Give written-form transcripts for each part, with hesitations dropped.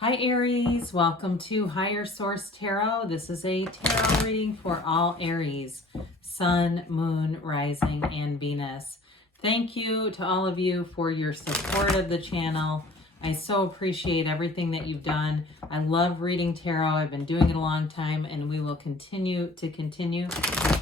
Hi Aries, welcome to Higher Source Tarot. This is a tarot reading for all Aries, Sun, Moon, Rising, and Venus. Thank you to all of you for your support of the channel. I so appreciate everything that you've done. I love reading tarot. I've been doing it a long time and we will continue.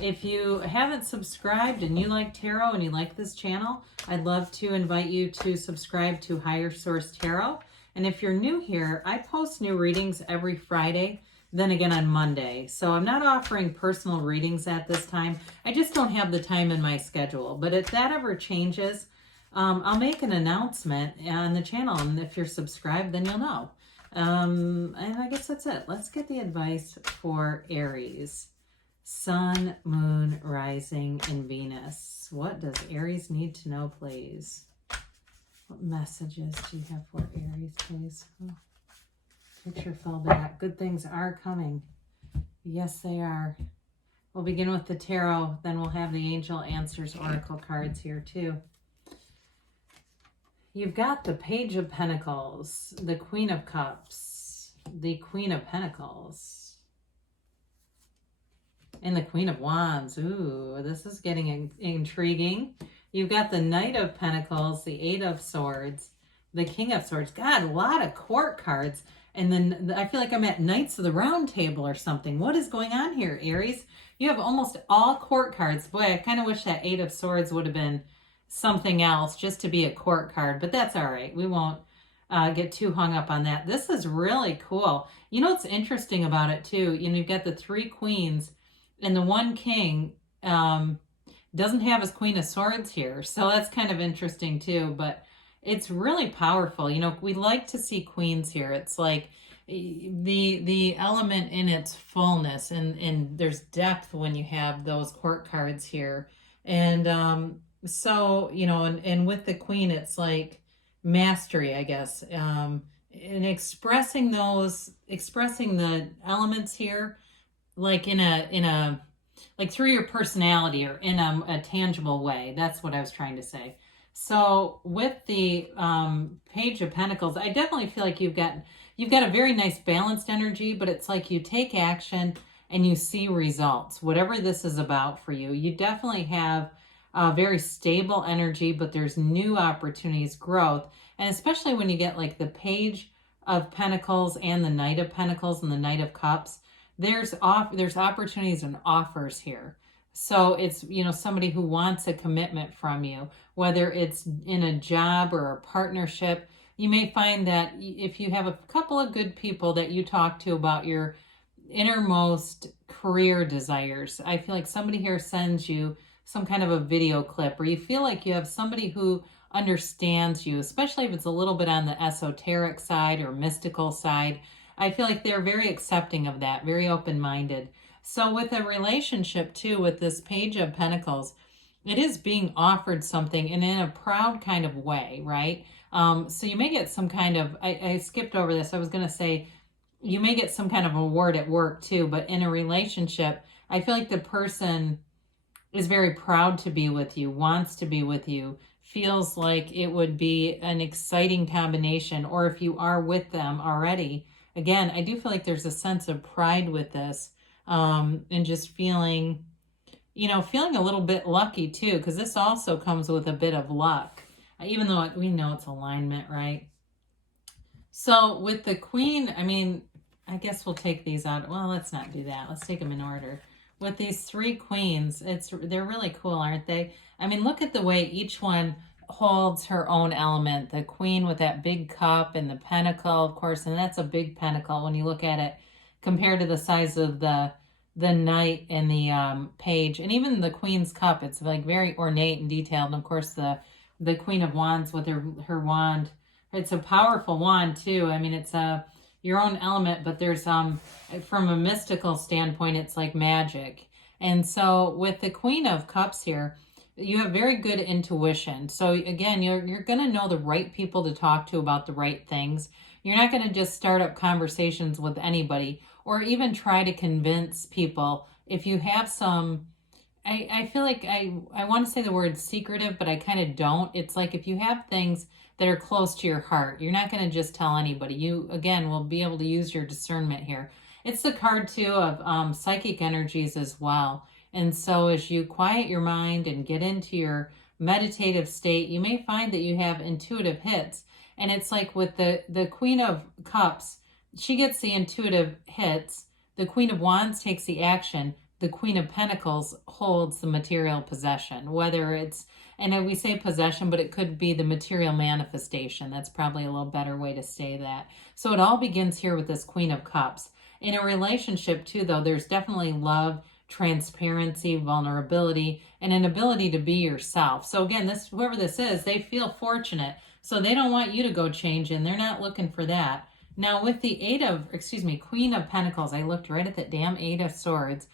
If you haven't subscribed and you like tarot and you like this channel, I'd love to invite you to subscribe to Higher Source Tarot. And if you're new here, I post new readings every Friday, then again on Monday. So I'm not offering personal readings at this time. I just don't have the time in my schedule. But if that ever changes, I'll make an announcement on the channel. And if you're subscribed, then you'll know. And I guess that's it. Let's get the advice for Aries. Sun, Moon, Rising, and Venus. What does Aries need to know, please? What messages do you have for Aries, please? Oh, picture fell back. Good things are coming. Yes, they are. We'll begin with the tarot. Then we'll have the Angel Answers Oracle cards here too. You've got the Page of Pentacles, the Queen of Cups, the Queen of Pentacles, and the Queen of Wands. Ooh, this is getting intriguing. You've got the Knight of Pentacles, the Eight of Swords, the King of Swords. God, a lot of court cards. And then I feel like I'm at Knights of the Round Table or something. What is going on here, Aries? You have almost all court cards. Boy, I kind of wish that Eight of Swords would have been something else just to be a court card. But that's all right. We won't get too hung up on that. This is really cool. You know what's interesting about it, too? You know, you've got the three queens and the one king doesn't have his Queen of Swords here. So that's kind of interesting too, but it's really powerful. You know, we like to see queens here. It's like the element in its fullness, and there's depth when you have those court cards here. And so, you know, and with the queen, it's like mastery, I guess. And expressing the elements here, like in a like through your personality or in a tangible way. That's what I was trying to say. So with the Page of Pentacles, I definitely feel like you've got a very nice balanced energy, but it's like you take action and you see results. Whatever this is about for you, you definitely have a very stable energy, but there's new opportunities, growth. And especially when you get like the Page of Pentacles and the Knight of Pentacles and the Knight of Cups, there's opportunities and offers here. So it's, you know, somebody who wants a commitment from you, whether it's in a job or a partnership. You may find that if you have a couple of good people that you talk to about your innermost career desires, I feel like somebody here sends you some kind of a video clip, or you feel like you have somebody who understands you, especially if it's a little bit on the esoteric side or mystical side. I feel like they're very accepting of that, very open-minded. So with a relationship too, with this Page of Pentacles, it is being offered something and in a proud kind of way, right? So you may get some kind of, I skipped over this. I was going to say, you may get some kind of award at work too, but in a relationship, I feel like the person is very proud to be with you, wants to be with you, feels like it would be an exciting combination, or if you are with them already. Again, I do feel like there's a sense of pride with this, and just feeling, you know, feeling a little bit lucky too, because this also comes with a bit of luck, even though we know it's alignment, right? So with the Queen, I mean, I guess we'll take these out. Well, let's not do that. Let's take them in order. With these three queens, they're really cool, aren't they? I mean, look at the way each one holds her own element. The queen with that big cup and the pentacle, of course, and that's a big pentacle when you look at it compared to the size of the knight and the page, and even the queen's cup. It's like very ornate and detailed. And of course, the Queen of Wands with her wand. It's a powerful wand too. I mean, it's your own element, but there's from a mystical standpoint, it's like magic. And so with the Queen of Cups here, you have very good intuition. So again, you're going to know the right people to talk to about the right things. You're not going to just start up conversations with anybody or even try to convince people. If you have some, I feel like I want to say the word secretive, but I kind of don't. It's like if you have things that are close to your heart. You're not going to just tell anybody. You, again, will be able to use your discernment here. It's the card, too, of psychic energies as well. And so as you quiet your mind and get into your meditative state, you may find that you have intuitive hits. And it's like with the Queen of Cups, she gets the intuitive hits. The Queen of Wands takes the action. The Queen of Pentacles holds the material possession, whether it's, and we say possession, but it could be the material manifestation. That's probably a little better way to say that. So it all begins here with this Queen of Cups. In a relationship too, though, there's definitely love, transparency, vulnerability, and an ability to be yourself. So again, this, whoever this is, they feel fortunate. So they don't want you to go change, and they're not looking for that. Now with the Queen of Pentacles, I looked right at that damn Eight of Swords.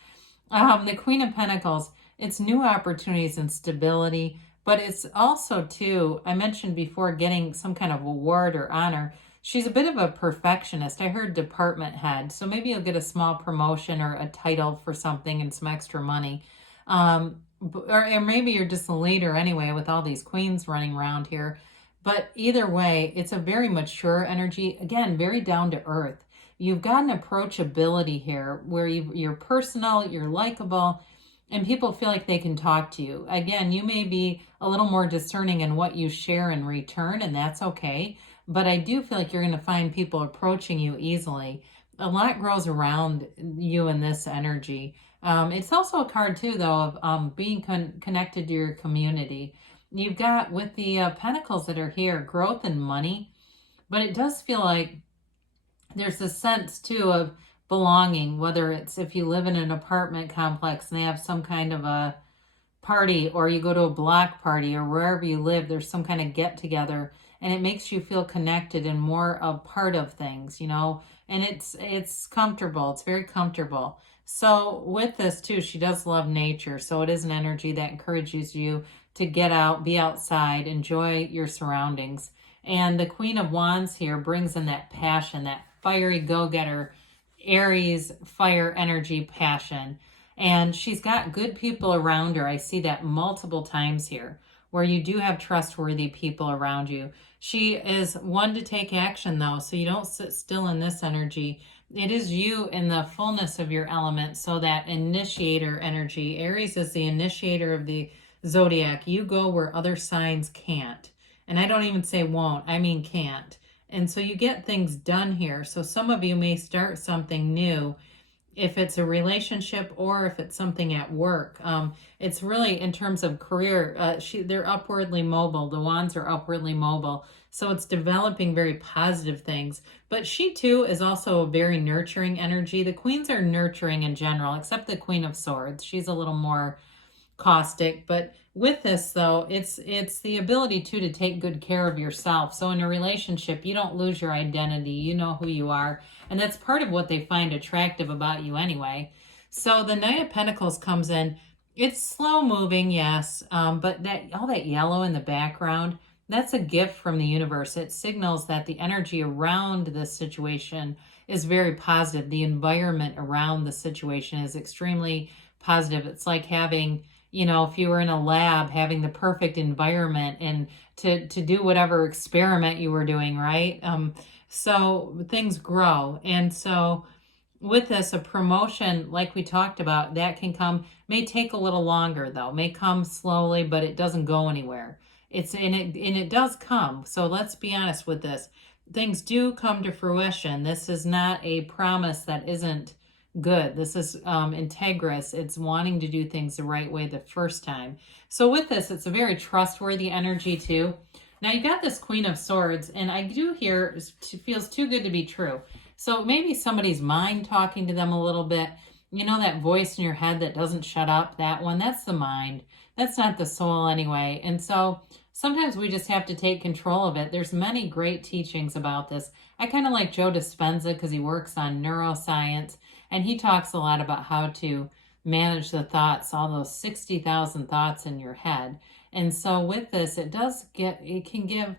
The Queen of Pentacles, it's new opportunities and stability, but it's also too, I mentioned before, getting some kind of award or honor. She's a bit of a perfectionist. I heard department head, so maybe you'll get a small promotion or a title for something and some extra money. Or maybe you're just a leader anyway with all these queens running around here. But either way, it's a very mature energy. Again, very down to earth. You've got an approachability here where you're personal, you're likable, and people feel like they can talk to you. Again, you may be a little more discerning in what you share in return, and that's okay. But I do feel like you're going to find people approaching you easily. A lot grows around you in this energy. It's also a card, too, though, of being connected to your community. You've got, with the pentacles that are here, growth and money. But it does feel like there's this sense, too, of belonging, whether it's if you live in an apartment complex and they have some kind of a party, or you go to a block party, or wherever you live, there's some kind of get-together, and it makes you feel connected and more a part of things, you know, and it's comfortable. It's very comfortable. So with this, too, she does love nature, so it is an energy that encourages you to get out, be outside, enjoy your surroundings. And the Queen of Wands here brings in that passion, that fiery go-getter, Aries fire energy passion. And she's got good people around her. I see that multiple times here, where you do have trustworthy people around you. She is one to take action, though, so you don't sit still in this energy. It is you in the fullness of your element, so that initiator energy. Aries is the initiator of the zodiac. You go where other signs can't. And I don't even say won't, I mean can't. And so you get things done here. So some of you may start something new, if it's a relationship or if it's something at work. It's really in terms of career, they're upwardly mobile. The wands are upwardly mobile. So it's developing very positive things. But she too is also a very nurturing energy. The queens are nurturing in general, except the Queen of Swords. She's a little more caustic. But with this, though, it's the ability too to take good care of yourself. So in a relationship, you don't lose your identity. You know who you are. And that's part of what they find attractive about you anyway. So the Knight of Pentacles comes in. It's slow moving, yes, but all that yellow in the background, that's a gift from the universe. It signals that the energy around this situation is very positive. The environment around the situation is extremely positive. It's like having, you know, if you were in a lab, having the perfect environment and to do whatever experiment you were doing, right? So things grow. And so with this, a promotion, like we talked about, that can come, may take a little longer though, may come slowly, but it doesn't go anywhere. It does come. So let's be honest with this. Things do come to fruition. This is not a promise that isn't good. This is integrous. It's wanting to do things the right way the first time. So with this, it's a very trustworthy energy too. Now you got this Queen of Swords, and I do hear it feels too good to be true. So maybe somebody's mind talking to them a little bit. You know that voice in your head that doesn't shut up, that one, that's the mind. That's not the soul anyway. And so sometimes we just have to take control of it. There's many great teachings about this. I kind of like Joe Dispenza because he works on neuroscience, and he talks a lot about how to manage the thoughts, all those 60,000 thoughts in your head. And so with this, it can give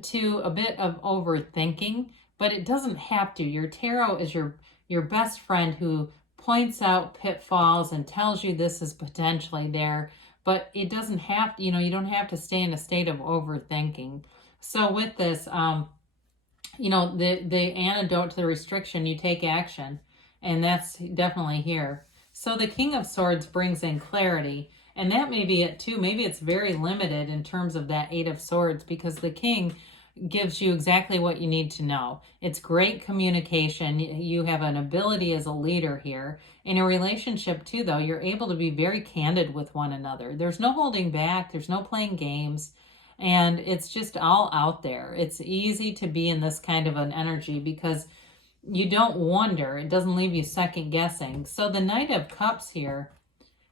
to a bit of overthinking, but it doesn't have to. Your tarot is your best friend who points out pitfalls and tells you this is potentially there, but it doesn't have to, you don't have to stay in a state of overthinking. So with this, you know, the antidote to the restriction, you take action. And that's definitely here. So the King of Swords brings in clarity. And that may be it too. Maybe it's very limited in terms of that Eight of Swords, because the King gives you exactly what you need to know. It's great communication. You have an ability as a leader here. In a relationship too, though, you're able to be very candid with one another. There's no holding back. There's no playing games. And it's just all out there. It's easy to be in this kind of an energy because you don't wonder. It doesn't leave you second guessing. So the Knight of Cups here,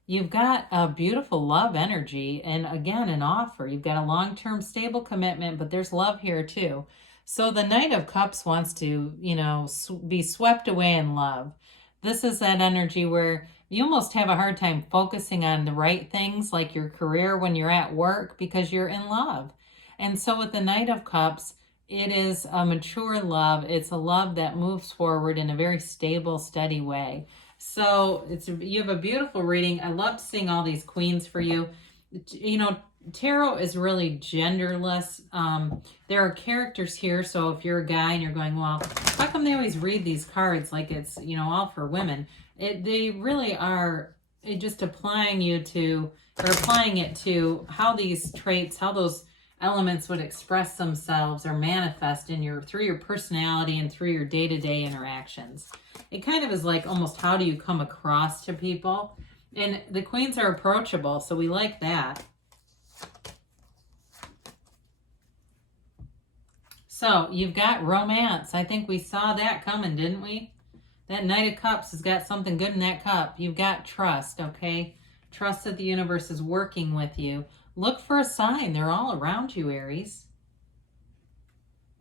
you've got a beautiful love energy, and again, an offer. You've got a long-term stable commitment, but there's love here too. So the Knight of Cups wants to, you know, be swept away in love. This is that energy where you almost have a hard time focusing on the right things, like your career when you're at work, because you're in love. And so with the Knight of Cups, it is a mature love. It's a love that moves forward in a very stable, steady way. So you have a beautiful reading. I loved seeing all these queens for you. You know, tarot is really genderless. There are characters here. So if you're a guy and you're going, well, how come they always read these cards like it's, you know, all for women? They really are just applying it to how these traits, how those elements would express themselves or manifest in through your personality and through your day-to-day interactions. It kind of is like almost, how do you come across to people? And the queens are approachable, so we like that. So you've got romance. I think we saw that coming, didn't we? That Knight of Cups has got something good in that cup. You've got trust, okay? Trust that the universe is working with you. Look for a sign. They're all around you, Aries.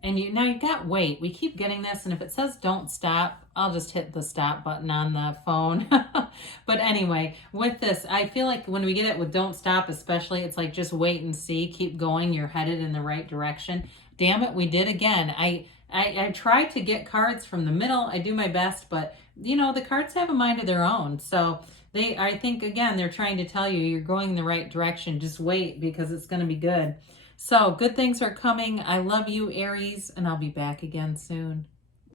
And now you've got wait. We keep getting this, and if it says don't stop, I'll just hit the stop button on the phone. But anyway, with this, I feel like when we get it with don't stop especially, it's like just wait and see. Keep going. You're headed in the right direction. Damn it, we did again. I tried to get cards from the middle. I do my best, but, you know, the cards have a mind of their own. So I think, again, they're trying to tell you you're going in the right direction. Just wait, because it's going to be good. So good things are coming. I love you, Aries, and I'll be back again soon.